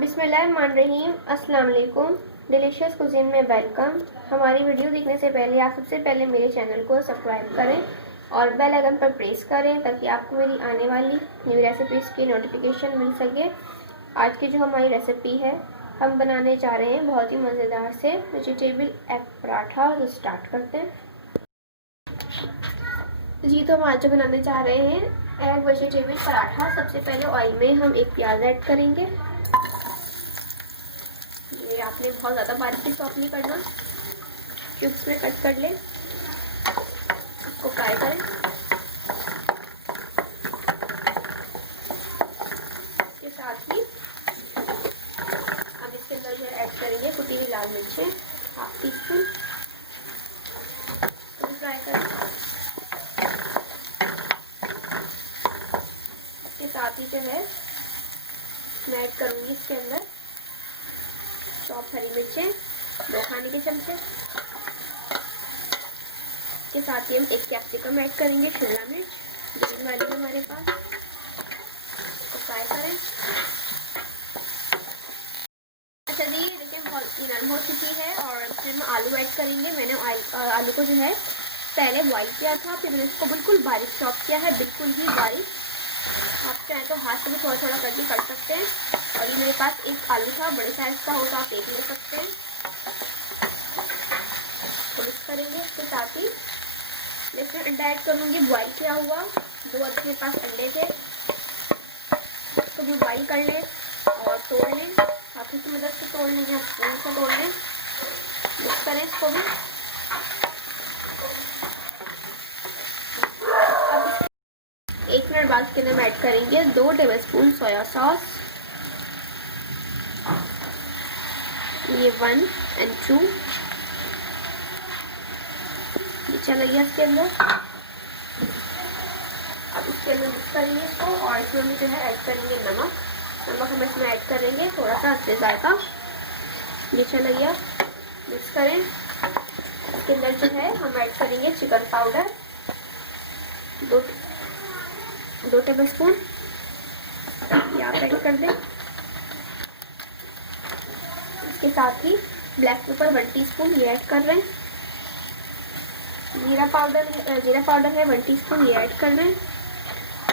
बिस्मिल्लाहिर्रहमानिर्रहीम। अस्सलाम वालेकुम। डिलीशियस कुजीन में वेलकम। हमारी वीडियो देखने से पहले आप सबसे पहले मेरे चैनल को सब्सक्राइब करें और बेल आइकन पर प्रेस करें ताकि आपको मेरी आने वाली न्यू रेसिपीज़ की नोटिफिकेशन मिल सके। आज की जो हमारी रेसिपी है, हम बनाने जा रहे हैं बहुत ही मज़ेदार से वेजिटेबल एग पराठा। तो स्टार्ट करते हैं जी। तो हम आज जो बनाने जा रहे हैं एग वेजिटेबल पराठा। सबसे पहले ऑयल में हम एक प्याज ऐड करेंगे। ये आपने बहुत ज़्यादा बारीक से चॉप नहीं करना, क्यूब्स में कट कर ले। इसको फ्राई करें। इसके साथ ही अब इसके अंदर जो ऐड करेंगे कुटी हुई लाल मिर्चें, हाफ टी स्पून। फ्राई करें। इसके साथ ही जो है मैं ऐड करूँगी इसके अंदर चॉप हरी मिर्चें 2 खाने के चमचे। के साथ ही हम एक कैप्सिकम ऐड करेंगे, शिमला मिर्च ग्रीन वाली हमारे पास। इसको फ्राई करें। अच्छा जी, देखिए नरम हो चुकी है और फिर हम आलू ऐड करेंगे। मैंने आलू को जो है पहले बॉईल किया था, फिर मैंने इसको बिल्कुल बारीक चॉप किया है, बिल्कुल ही बारीक। आप चाहें तो हाथ से भी थोड़ा थोड़ा करके कर सकते हैं। और ये मेरे पास एक आलू था, बड़े साइज का हो तो आप एक ले सकते हैं। तो मिक्स करेंगे। इसके साथ ही मैं इसमें अंडा ऐड करूँगी, बॉईल किया हुआ। 2 मेरे पास अंडे थे, तो भी बॉईल कर लें और तोड़ लें। हाथों की मदद से तोड़ लें या स्पून से तोड़ लें। मिक्स करें इसको भी। अब 1 मिनट बाद इसके अंदर हम ऐड करेंगे 2 टेबलस्पून सोया सॉस। ये 1 और 2 चला गया इसके अंदर। अब इसके अंदर मिक्स करेंगे इसको और इसमें हम जो है ऐड करेंगे नमक। हम इसमें ऐड करेंगे थोड़ा सा हल्के जायका। ये चला गया। मिक्स करें। इसके अंदर जो है हम ऐड करेंगे चिकन पाउडर 2 टेबलस्पून। ये आप ऐड कर दें। इसके साथ ही ब्लैक पेपर 1 टीस्पून ये ऐड कर रहे हैं। जीरा पाउडर है 1 टीस्पून, ये ऐड कर रहे हैं।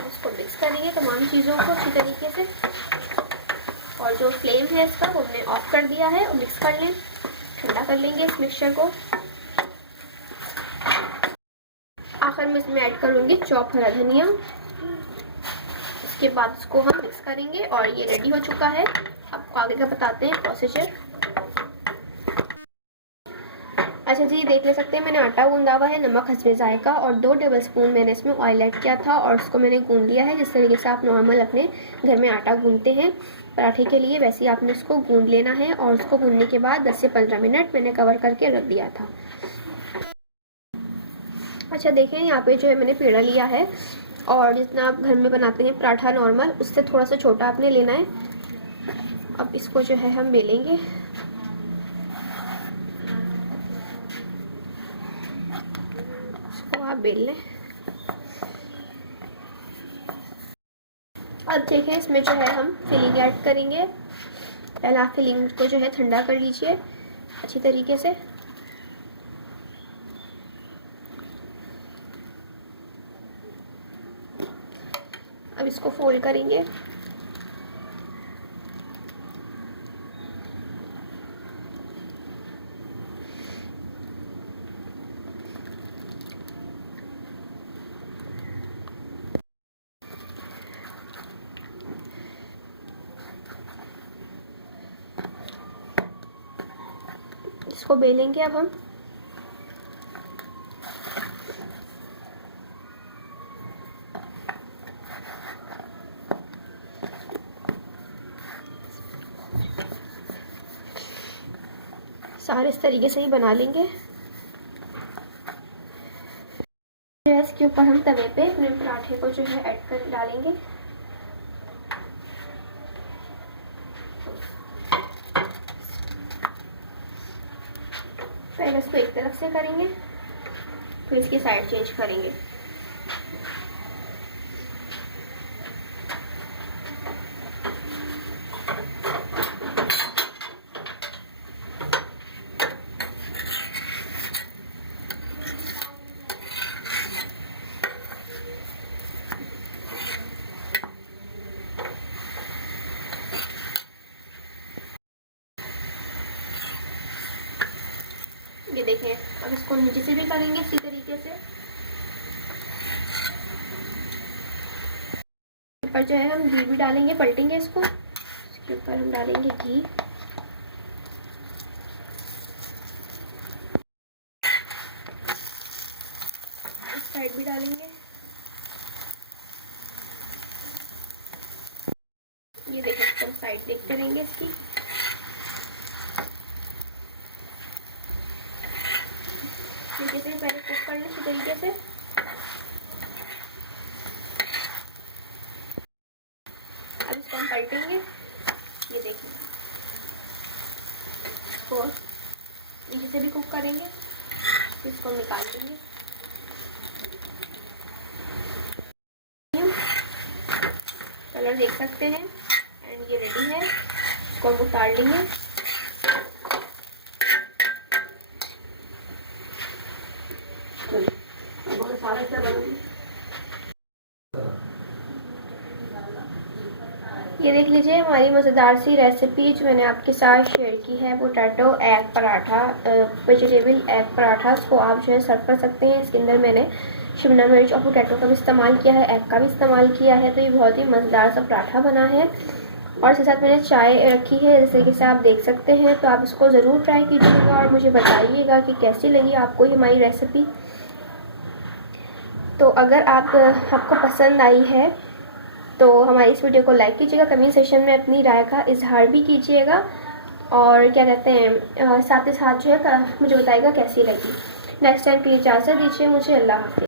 इसको मिक्स करेंगे तमाम चीज़ों को अच्छी तरीके से। और जो फ्लेम है इसका वो हमने ऑफ कर दिया है। और मिक्स कर लें, ठंडा कर लेंगे इस मिक्सचर को। आखिर में इसमें ऐड करूँगी चॉप हरा धनिया। इसके बाद इसको हम मिक्स करेंगे और ये रेडी हो चुका है। आपको आगे का बताते हैं प्रोसीजर। अच्छा जी, देख ले सकते हैं मैंने आटा गूंदा हुआ है, नमक हस्बे जायका, और 2 टेबलस्पून मैंने इसमें ऑयल ऐड किया था और उसको मैंने गूंद लिया है। जिस तरीके से आप नॉर्मल अपने घर में आटा गूंदते हैं पराठे के लिए, वैसे ही आपने इसको गूंद लेना है। और उसको गूंदने के बाद 10 से 15 मिनट मैंने कवर करके रख दिया था। अच्छा देखें, यहाँ पे जो है मैंने पेड़ा लिया है और जितना आप घर में बनाते हैं पराठा नॉर्मल, उससे थोड़ा सा छोटा आपने लेना है। अब इसको जो है हम बेलेंगे। आप बेल लें। अब देखें, इसमें जो है हम फिलिंग ऐड करेंगे। पहले आप फिलिंग को जो है ठंडा कर लीजिए अच्छी तरीके से। अब इसको फोल्ड करेंगे। इसको बेलेंगे अब हम। सारे इस तरीके से ही बना लेंगे। गैस के ऊपर हम तवे पे अपने पराठे को जो है ऐड कर डालेंगे। पहले इसको एक तरफ से करेंगे, फिर इसकी साइड चेंज करेंगे। ये देखें, अब इसको नीचे से भी करेंगे इसी तरीके से। ऊपर जो है हम घी भी डालेंगे, पलटेंगे इसको, इसके ऊपर हम डालेंगे घी। इस साइड भी डालेंगे। ये देखें, इसको साइड देखते रहेंगे इसकी। जैसे पहले कुक कर लें इसी तरीके से। अब इसको हम पलटेंगे। ये देखिए, इसको नीचे से भी कुक करेंगे, इसको निकाल देंगे। कलर देख सकते हैं एंड ये रेडी है। इसको हम उतार लेंगे। ये देख लीजिए, हमारी मज़ेदार सी रेसिपी जो मैंने आपके साथ शेयर की है, potato egg paratha, vegetable egg paratha. इसको आप जो है सर्व कर सकते हैं। इसके अंदर मैंने शिमला मिर्च और पोटैटो का भी इस्तेमाल किया है, एग का भी इस्तेमाल किया है। तो ये बहुत ही मज़ेदार सा पराठा बना है। और इसके साथ मैंने चाय रखी है, जैसे कि आप देख सकते हैं। तो आप इसको ज़रूर ट्राई कीजिएगा और मुझे बताइएगा कि कैसी लगी आपको ये हमारी रेसिपी। तो अगर आपको पसंद आई है तो हमारी इस वीडियो को लाइक कीजिएगा, कमेंट सेक्शन में अपनी राय का इजहार भी कीजिएगा, और क्या कहते हैं साथ ही साथ जो है मुझे बताइएगा कैसी लगी। नेक्स्ट टाइम के लिए इजाज़त दीजिए मुझे। अल्लाह हाफ़िज़।